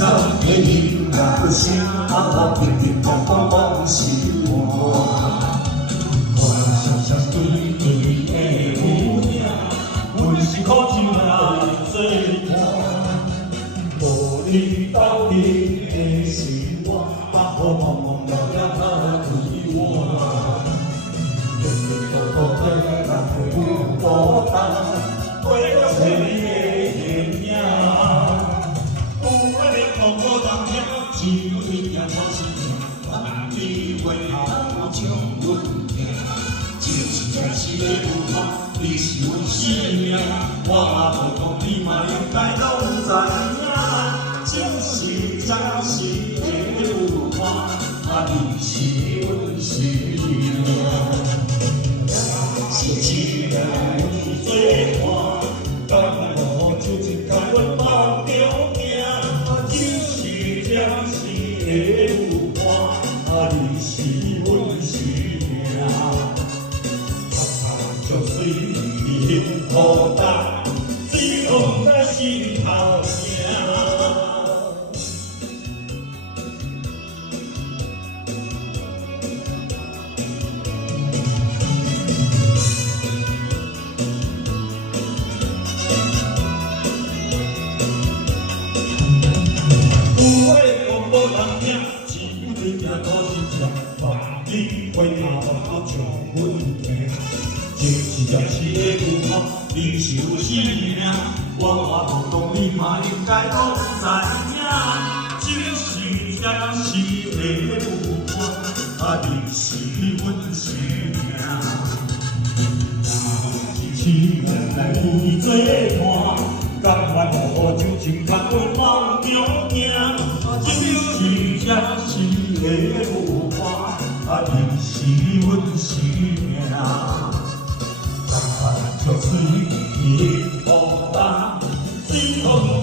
三个囡仔，心啊平平常常往心换。看双双对对的有影，阮是苦尽来做伴。无你斗阵的是我，把雨蒙蒙了了他对我。日日多多的人有孤单，为了找你的形影。有个人讲无人听，只有你也我心痛。万里回头将阮听，就是真实的有我，你是阮生命。我无讲你嘛应该拢知影，真是真实的有我，你是阮生命。是一个你做伴，甘我就情甘阮梦中行，就是真实的有我，你是阮生命。就随你孤单，只讲在心头声。有话讲无人听，只有你命苦心肠，万里回头将阮听。就是真实的有我，你是阮生命。我无讲你嘛应该拢知影，真是真实的有我，你是阮生命。是来你做伴，甘愿无就情甘阮梦中行，真是真实的有我，你是阮生命。就随你孤单，只讲。